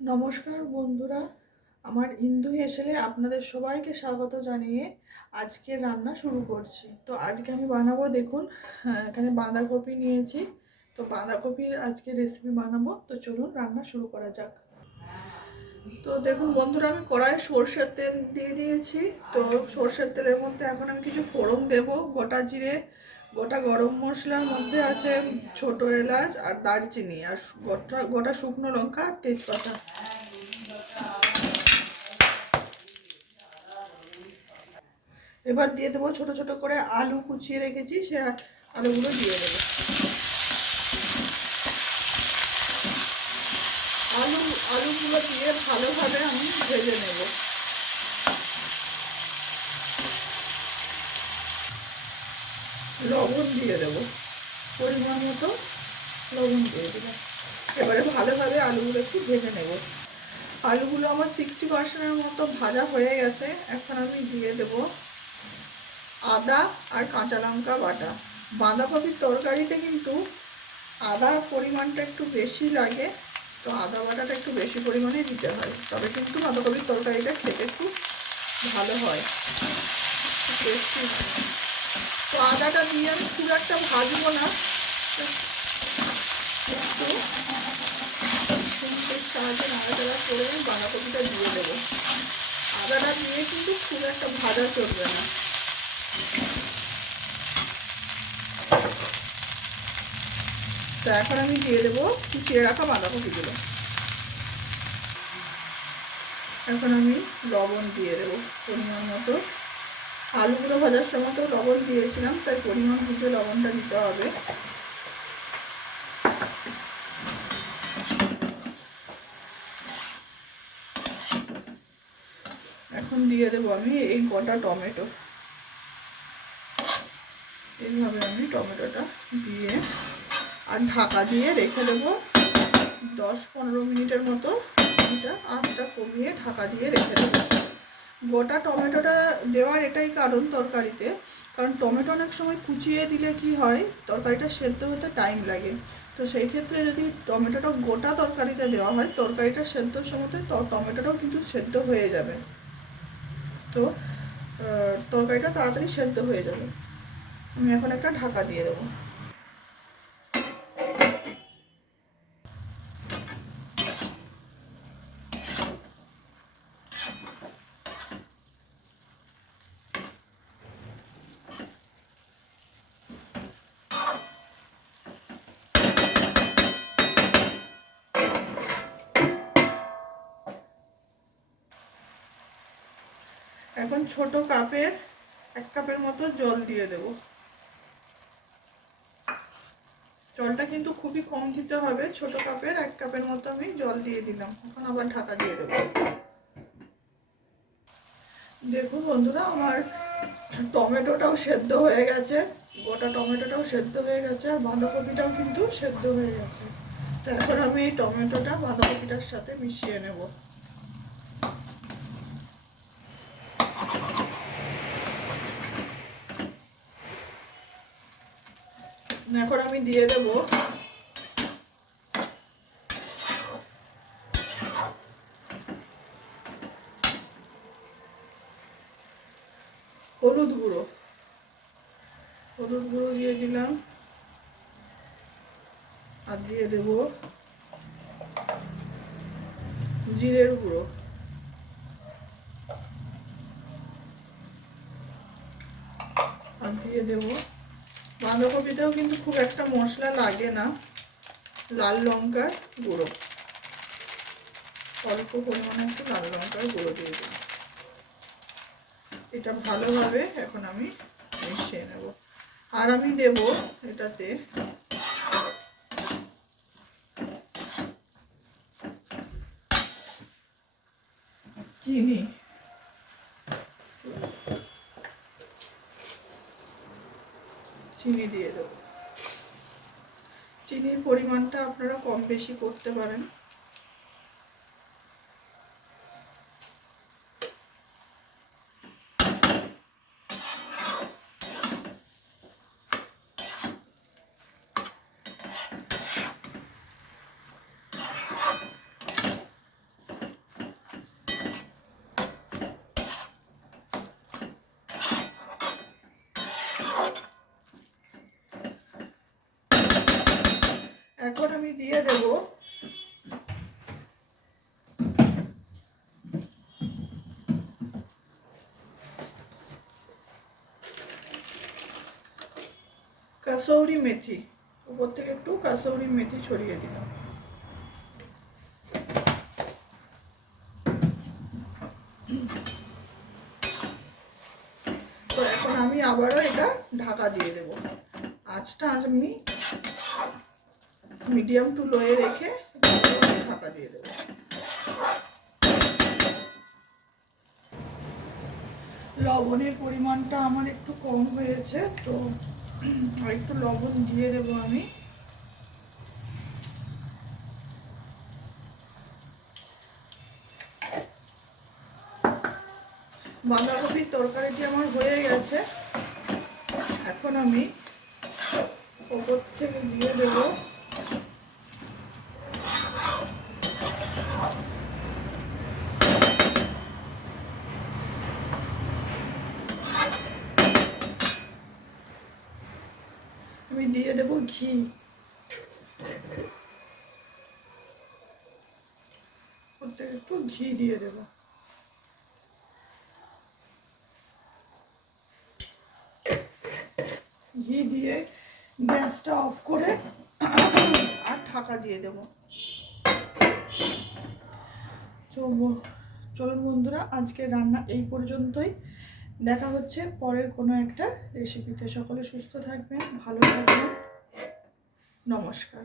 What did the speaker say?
নমস্কার বন্ধুরা, আমার ইন্দু হেসেলে আপনাদের সবাইকে স্বাগত জানিয়ে আজকে রান্না শুরু করছি। তো আজকে আমি বানাবো, দেখুন এখানে বাঁধাকপি নিয়েছি। তো বাঁধাকপির আজকে রেসিপি বানাবো। তো চলুন রান্না শুরু করা যাক। তো দেখুন বন্ধুরা, আমি কড়াইয়ে সর্ষের তেল দিয়ে দিয়েছি। তো সর্ষের তেলের মধ্যে এখন আমি কিছু ফোড়ন দেব। গোটা জিরে, গোটা গরম মশলার মধ্যে আছে ছোট এলাচ আর দারচিনি, আর গোটা গোটা শুকনো লঙ্কা আর তেজপাতা। এবার দিয়ে দেবো ছোট ছোট করে আলু কুচিয়ে রেখেছি, সে আলুগুলো দিয়ে দেবো। আলুগুলো দিয়ে ভালোভাবে আমি ভেজে নেব। লবণ দিয়ে দেবো, পরিমাণ মতো লবণ দিয়ে দিলাম। এবারে ভালোভাবে আলুগুলো একটু ভেজে নেব। আলুগুলো আমার 60% মতো ভাজা হয়ে গেছে। এখন আমি দিয়ে দেব আদা আর কাঁচা লঙ্কা বাটা। বাঁধাকপির তরকারিতে কিন্তু আদার পরিমাণটা একটু বেশি লাগে, তো আদা বাটাটা একটু বেশি পরিমাণে দিতে হয়, তবে কিন্তু বাঁধাকপির তরকারিটা খেতে খুব ভালো হয়, টেস্টি হয়। তো আদাটা দিয়ে আমি খুব একটা ভাজবো না, একটু খুন্তির সাহায্যে নাড়াচাড়া করে বাঁধাকপিটা দিয়ে দেবো। আদাটা দিয়ে কিন্তু খুব একটা ভাজা চলবে না। তো এখন আমি দিয়ে দেবো কুচিয়ে রাখা বাঁধাকপিগুলো। এখন আমি লবণ দিয়ে দেবো পরিমাণ মতো। আলুগুলো ভাজার সময় তো লবণ দিয়েছিলাম, তাই পরিমাণ বুঝে লবণটা দিতে হবে। এখন দিয়ে দেবো আমি এই গোটা টমেটো। এইভাবে আমি টমেটোটা দিয়ে আর ঢাকা দিয়ে রেখে দেবো 10-15 মিনিটের মতো। এটা আঁচটা কমিয়ে ঢাকা দিয়ে রেখে দেবো। গোটা টমেটোটা দেওয়ার এটাই কারণ তরকারিতে, কারণ টমেটো অনেক সময় কুচিয়ে দিলে কি হয়, তরকারিটা সেদ্ধ হতে টাইম লাগে। তো সেই ক্ষেত্রে যদি টমেটোটা গোটা তরকারিতে দেওয়া হয়, তরকারিটা সেদ্ধর সময় টমেটোটাও কিন্তু সেদ্ধ হয়ে যাবে। তো তরকারিটা তাড়াতাড়ি সেদ্ধ হয়ে যাবে। আমি এখন একটা ঢাকা দিয়ে দেবো। এখন ছোট কাপের 1 কাপের মতো জল দিয়ে দেব। জলটা কিন্তু খুবই কম দিতে হবে। ছোট কাপের 1 কাপের মতো আমি জল দিয়ে দিলাম। এখন আবার ঢাকা দিয়ে দেবো। দেখুন বন্ধুরা, আমার টমেটোটাও সেদ্ধ হয়ে গেছে, গোটা টমেটোটাও সেদ্ধ হয়ে গেছে, আর বাঁধাকপিটাও কিন্তু সেদ্ধ হয়ে গেছে। তো এখন আমি এই টমেটোটা বাঁধাকপিটার সাথে মিশিয়ে নেব। এখন আমি দিয়ে দেব হলুদ গুঁড়ো। হলুদ গুঁড়ো দিয়ে দিলাম, আর দিয়ে দেব জিরের গুঁড়ো, আর দিয়ে দেব, বাঁধাকপিতেও কিন্তু খুব একটা মশলা লাগে না, লাল লঙ্কার গুঁড়ো। অল্প পরিমাণে একটু লাল লঙ্কার গুঁড়ো দিয়ে দেব। এটা ভালোভাবে এখন আমি মিশিয়ে নেব। আর আমি দেব এটাতে চিনি। চিনি দিয়ে দেব। চিনির পরিমাণটা আপনারা কম বেশি করতে পারেন। দিয়ে দেব কাসৌরি মেথি। উপর থেকে একটু কাসৌরি মেথি ছড়িয়ে দিলাম। তো এখন আমি আবারও এটা ঢাকা দিয়ে দেব। আঁচটা আমি মিডিয়াম টু লোয়ে রেখে ঢাকা দিয়ে দেব। লবণের পরিমাণটা আমার একটু কম হয়েছে, তো আর একটু লবণ দিয়ে দেব আমি। বাঁধাকপির তরকারিটি আমার হয়ে গেছে। এখন আমি ওপর থেকে দিয়ে দেব ঘি। ওর থেকে একটু ঘি দিয়ে দেব। ঘি দিয়ে গ্যাসটা অফ করে আর ঢাকা দিয়ে দেব। তো চলুন বন্ধুরা, আজকে রান্না এই পর্যন্তই। দেখা হচ্ছে পরের কোনো একটা রেসিপিতে। সকলে সুস্থ থাকবেন, ভালো থাকবেন। নমস্কার।